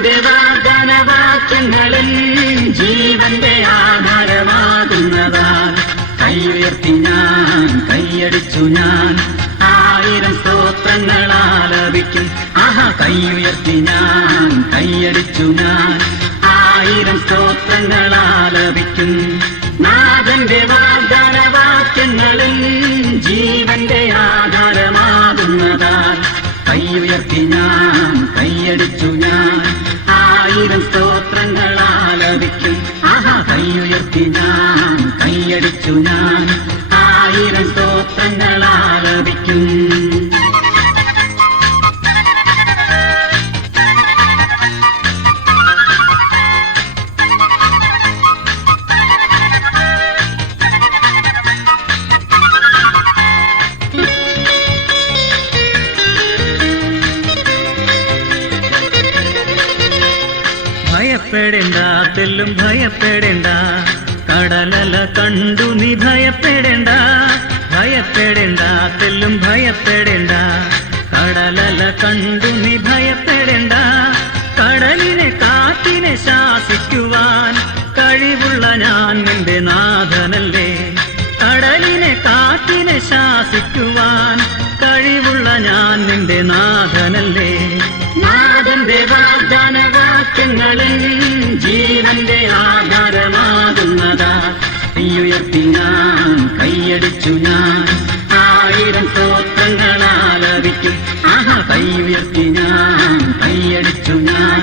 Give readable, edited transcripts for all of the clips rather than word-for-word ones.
നാഥന്റെ വാഗ്ദാനവാക്യങ്ങളിൽ ജീവന്റെ ആധാരമാകുന്നതാൽ കൈയുയർത്തി ഞാൻ കൈയടിച്ചു ഞാൻ 1000 സ്തോത്രങ്ങൾ ആലപിക്കും. കൈയുയർത്തി ഞാൻ കൈയടിച്ചു ഞാൻ 1000 സ്തോത്രങ്ങൾ ആലപിക്കും. നാഥന്റെ വാഗ്ദാനവാക്യങ്ങളിൽ ജീവന്റെ ആധാരമാകുന്നതാൽ കൈയുയർത്തി ഞാൻ കൈയടിച്ചു ഞാൻ 1000 സ്തോത്രങ്ങൾ ആലപിക്കും. കൈയുയർത്തി ഞാൻ കൈയടിച്ചു ഞാൻ 1000 സ്തോത്രങ്ങൾ ആലപിക്കും. ഭയപ്പെടേണ്ട തെല്ലും ഭയപ്പെടേണ്ട, കടലല കണ്ടു നീ ഭയപ്പെടേണ്ട. ഭയപ്പെടേണ്ട തെല്ലും ഭയപ്പെടേണ്ട, കടലല കണ്ടു നീ ഭയപ്പെടേണ്ട. കടലിനെ കാറ്റിനെ ശാസിക്കുവാൻ കഴിവുള്ള ഞാൻ നിന്റെ നാഥനല്ലേ. കടലിനെ കാറ്റിനെ ശാസിക്കുവാൻ കഴിവുള്ള ഞാൻ നിന്റെ നാഥനല്ലേ. നാഥന്റെ വാഗ്ദാനവാക്യങ്ങളിൽ ജീവന്റെ ആധാരമാകുന്നതാ കൈയുയർത്തി ഞാൻ കൈയടിച്ചു ഞാൻ 1000 സ്തോത്രങ്ങൾ ആലപിക്കും. കൈയുയർത്തി ഞാൻ കൈയടിച്ചു ഞാൻ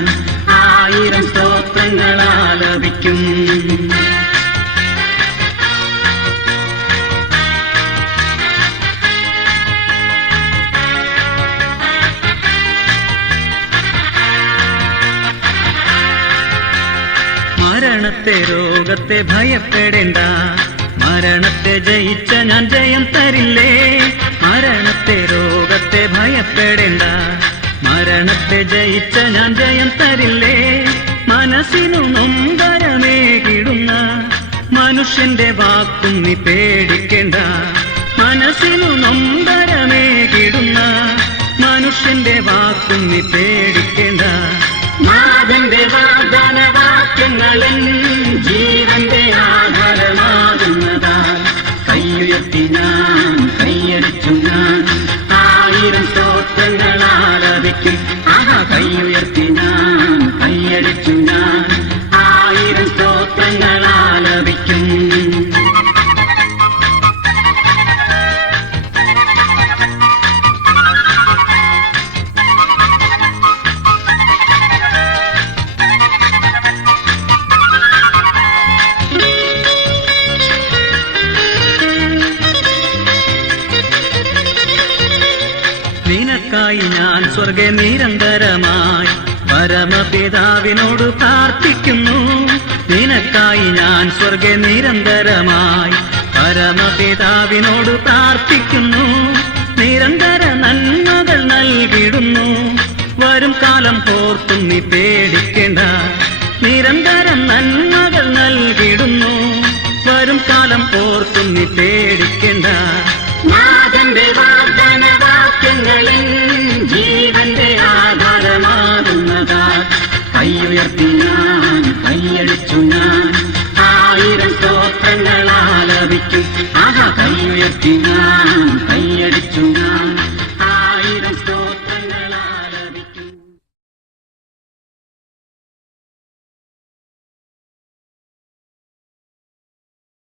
1000 സ്തോത്രങ്ങൾ ആലപിക്കും. മരണത്തെ രോഗത്തെ ഭയപ്പെടേണ്ട, മരണത്തെ ജയിച്ച ഞാൻ ജയം തരില്ലേ. മരണത്തെ രോഗത്തെ ഭയപ്പെടേണ്ട, മരണത്തെ ജയിച്ച ഞാൻ ജയം തരില്ലേ. മനസ്സിനു നൊമ്പരമേകിടുന്ന മനുഷ്യന്റെ വാക്കും നീ പേടിക്കേണ്ട. മനസ്സിനു നൊമ്പരമേകിടുന്ന മനുഷ്യന്റെ വാക്കും നീ പേടിക്കേണ്ട. നാഥന്റെ വാഗ്ദാനവാക്യങ്ങളിൽ ജീവന്റെ ആധാരമാകുന്നതാൽ കൈയുയർത്തി ഞാൻ കൈയടിച്ചു ഞാൻ 1000 സ്തോത്രങ്ങൾ ആലപിക്കും. കൈയുയർത്തി ഞാൻ കൈയടിച്ചു ഞാൻ 1000 സ്തോത്രങ്ങൾ ആലപിക്കും. നിനക്കായി ഞാൻ സ്വർഗെ നിരന്തരമായി പരമപിതാവിനോട് പ്രാർത്ഥിക്കുന്നു. നിനക്കായി ഞാൻ സ്വർഗെ നിരന്തരമായി പരമപിതാവിനോട് പ്രാർത്ഥിക്കുന്നു. നിരന്തര നന്മകൾ നൽകിടുന്നു, വരും കാലം ഓർത്തും നീ പേടിക്കേണ്ട. നിരന്തരം നന്മകൾ നൽകിടുന്നു, വരും കാലം ഓർത്തും നീ പേടിക്കേണ്ട. നാഥന്റെ വാഗ്ദാനവാക്യങ്ങളിൽ ജീവന്റെ ആധാരമാകുന്നതാ കൈയുയർത്തി ഞാൻ കൈയടിച്ചു ഞാൻ 1000 സ്തോത്രങ്ങൾ ആലപിക്കും. കൈയുയർത്തി ഞാൻ കൈയടിച്ചു ഞാൻ